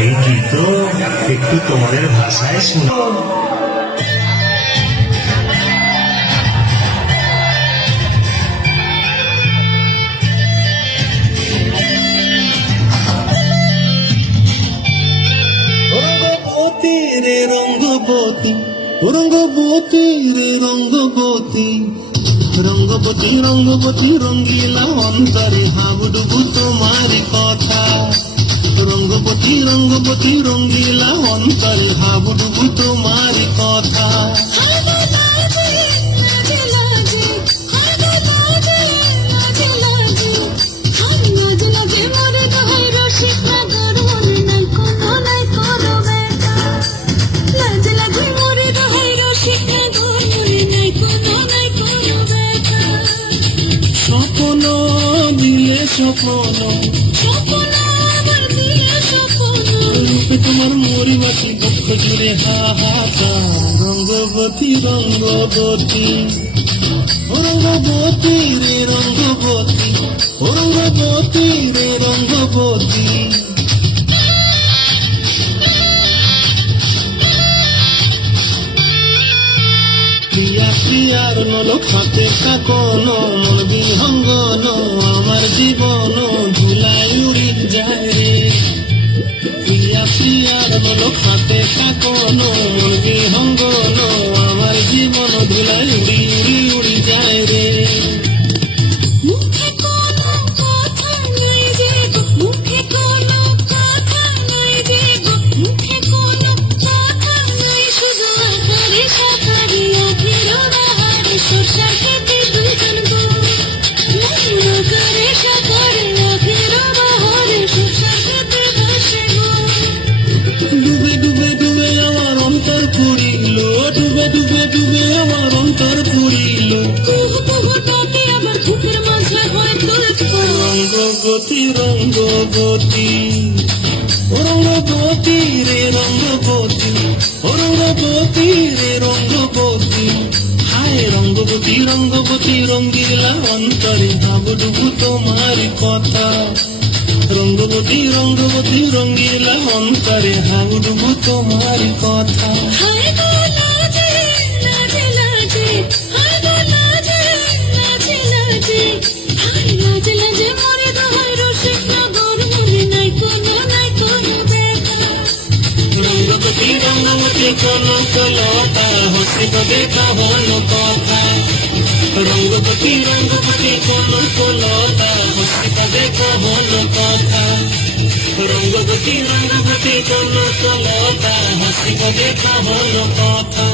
এই গীত একটু তোমাদের ভাষায় শুনো। রঙ্গবতী রে রঙ্গবতী, রঙ্গবতী রে রঙ্গবতী, রঙ্গবতী রঙ্গবতী রঙ্গিলা অন্তরে হাবুডুবু তোমার কথা। রঙ্গবতী রঙ্গবতী রঙ্গিলা অন্তরে হাবুডুবু তোমার কথা। স্বপ্ন দিলে স্বপ্ন, রূপে তোমার মরিবাসী পক্ষ জুড়ে হাহাকার। রঙ্গবতী রঙ্গবতী, রঙ্গবতী রে রঙ্গবতী, রঙ্গবতী রে রঙ্গবতী। প্রিয়া প্রিয়ার নলক হাতে কাকন, মন বিহঙ্গন আমার জীবন ধুলাই উড়ি যায় রে। প্রিয়া প্রিয়ার নলক হাতে কাকন, মন বিহঙ্গন আমার জীবন ধুলাই উড়ি উড়ি উড়ি যায় রে। ডুবে ডুবে ডুবে আমার অন্তর পুরিল, ডুবে ডুবে ডুবে আমার অন্তর পুরিল। রঙ্গবতী রঙ্গবতী, রঙ্গবতী রে রঙ্গবতী, রঙ্গবতী রে রঙ্গবতী। হায় রঙ্গবতী রঙ্গবতী রঙ্গিলা অন্তরে হাবুডুবু তোমার কথা। রঙ্গবতী রঙ্গবতী রঙ্গিলা অন্তরে হাবুডুবু তোমার কথা। রঙ্গবতী রঙ্গবতী কোন কলতা হসিব দেখা হল কথা। রঙ্গবতী রঙ্গবতী কোন কলতা হসিব দেখা হল কথা। রঙ্গবতী রঙ্গবতী কোন কলতা হসিব দেখা হল কথা।